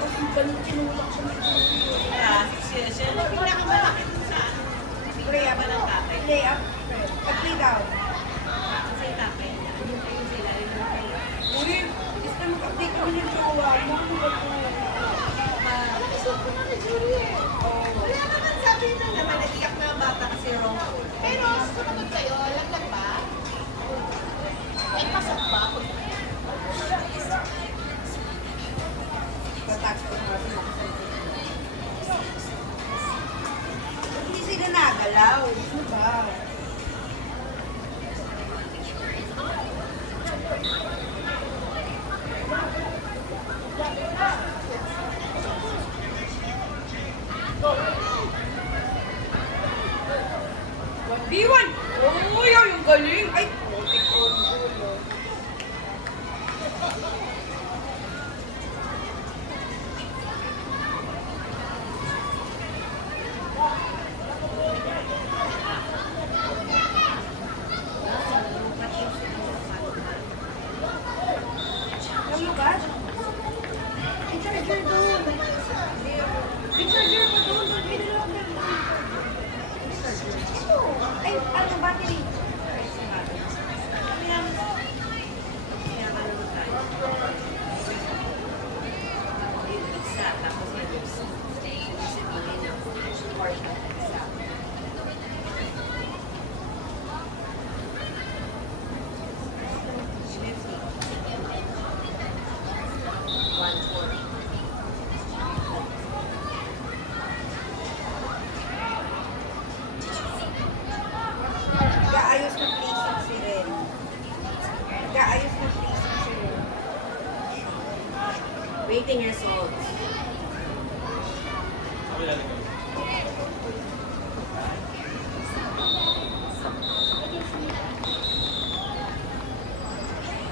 Tapos yung ganun, tinulak siya ng Siya, pinakamalaki dun sa ano. lay up. Walang tatay. Lay up. At lay down. Kasi yung tatay niya. Yung sila rin yung kaya. Uy, is na mag-update kami ng jowa mo. Ano ba ito? Wala naman sabi na naman, nag-iyak na ang bata kasi wrong. Pero sumunod kayo, laglag ba? May pasok ba? Patax ko na kasi makasalit. Hindi sila nagalaw. Ano ba? B1! Oh, yung galing! Ay, putik ko. Alam mo ba? I-charger doon. I-charger mo doon. Doon pinalagyan mo. Ay, ano, battery? Isa, tapos yung isa. Sabihin ng portion ng isa. Gaayos na placing si Ren. Gaayos na placing si Ren. Waiting results.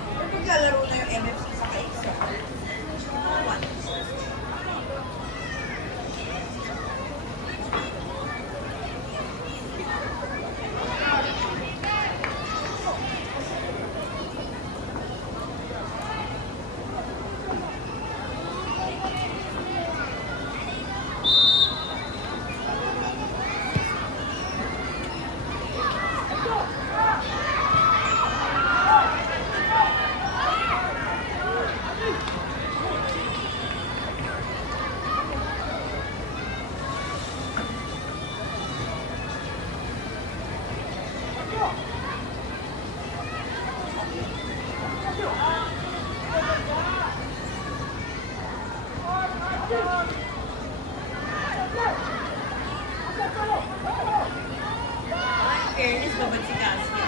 Pero paglalaro na yung MFC sa kaisa. Fairness, babad si Cassia.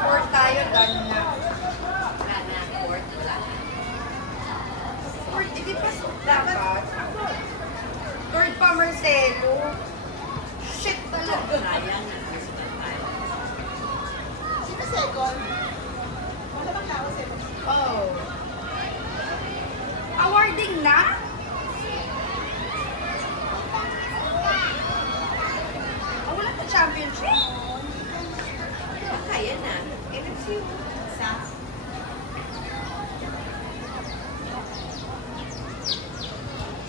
Four tayo, done na. Wala na, court, wala na. Four, hindi pa dapat. Third pa, Marcelo. Shit talaga. Sayang na nasusunod tayo. Sino second? Wala bang lawas eh? Oh. Awarding na? Oh, wala na championship. Kaya na. NFC isa.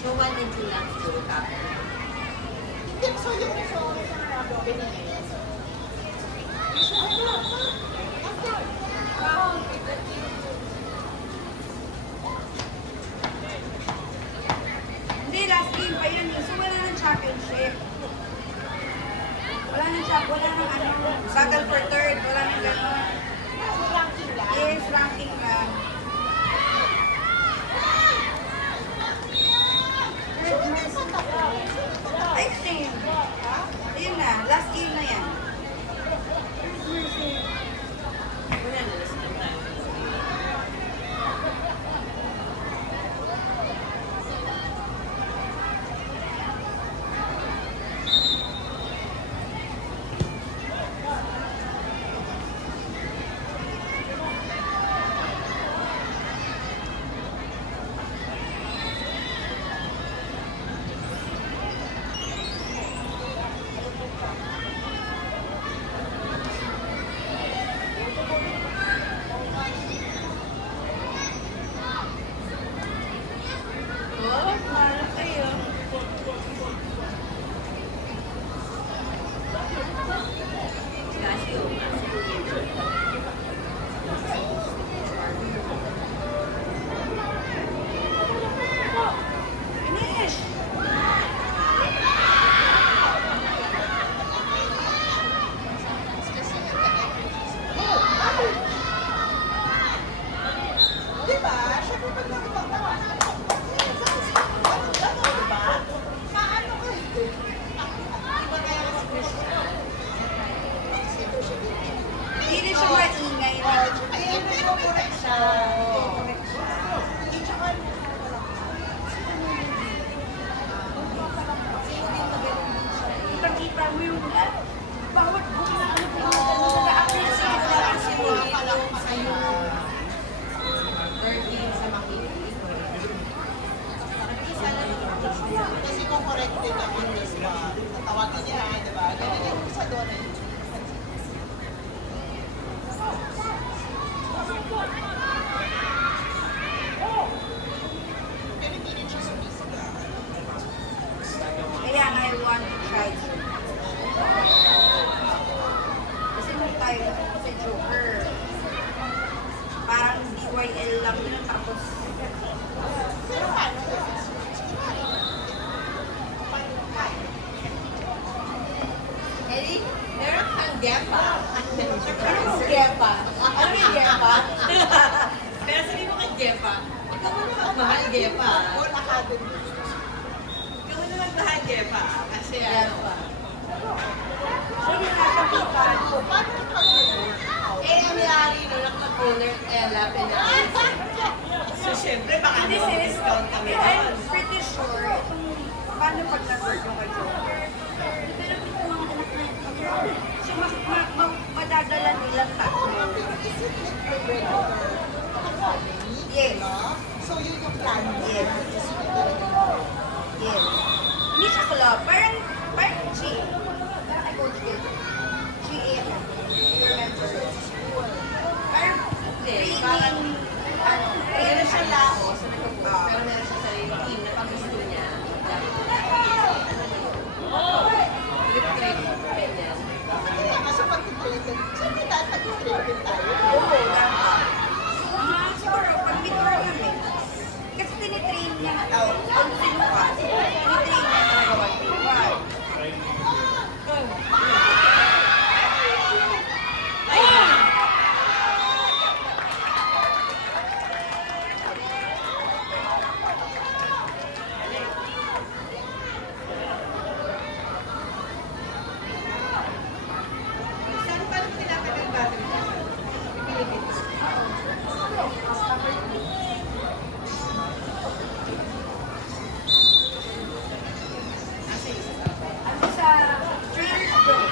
So, 1 and 2 lang siguro tapos. Hindi, so yung result na binigay. Hindi, last game pa yun. So, wala nang championship. Wala nang wala nang ano, battle for third. Wala nang gano'n. Ranking lang. Yes, ranking lang. Ay, same. Ayun na, last game na yan. Correct siya. Correct siya. Tsaka, Nakita mo yung bawat buwan na-appreciate na kasi sa'yo. Dirty sa makikita. Kasi kung correct din ang on the spot, tatawagin niya, di ba? Ganun yung isa doon eh. Pero hindi rin siya sumisigaw. Kaya nga I want to try to. Kasi nung tayo sa Joker, parang DYL lang yun tapos Pero paano? Eddie, meron kang gepa. Ano yung gepa? Ano yung gepa? pero sabi mo kay Jefa, ikaw mo naman mahal Jefa. All Academy. Ikaw mo naman mahal Jefa. Kasi Gepa. so yung nakapitan ko. Paano yung pag-workout? Eh, ang yari nun ang mag-owner Ella Penal. so syempre baka This may is, discount kami I'm doon. pretty sure itong paano pag nag-work yung kay Joker. Pero ito mga anak na yun. So madadala nilang tatlo. Is it like a regular academy? Yes. So yun yung plan mo? Yes. Yes. Hindi siya club. Parang G. Parang I coach it. GA. Remember? Parang training. Ano? Meron siya lao sa nag-coach, pero meron siya sarili team na pag gusto niya. Trip-trip, ganyan. Kaya nga sa pag-trip, siyempre dahil pag-trip tayo. Oo, dapat. Siguro, pag may-tournament, kasi tinitrain niya na tao, kung sino ka, tinitrain niya talaga 1v1. Saan pa rin tinatagal battery niya? Philippines. Ano sa trailers doon?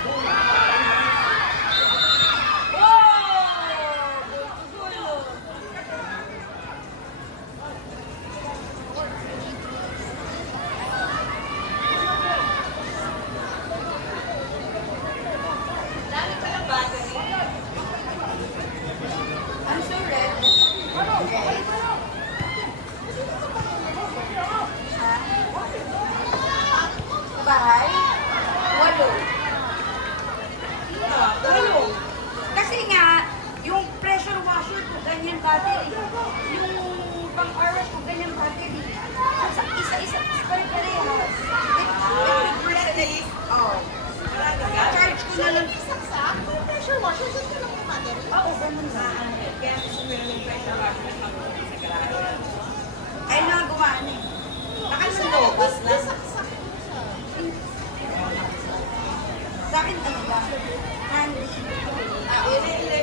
Dami pa ng battery. I'm so red. Guys. Bahay? 8. Walo. Kasi nga, yung pressure washer ko, ganyan battery. Yung pang-oras ko, ganyan battery. Sa isa-isa, pare-parehas. Days. Oh. Marami ka. Charge ko na lang. Isang sack, kung pressure washer, doon ka lang yung battery. Oo, ganun na. Kaya gusto mo yung pressure washer na pang sa garage. Ay, nagawa na eh. Baka nang lobas na. Sa akin, ano ba? Handy. Hindi,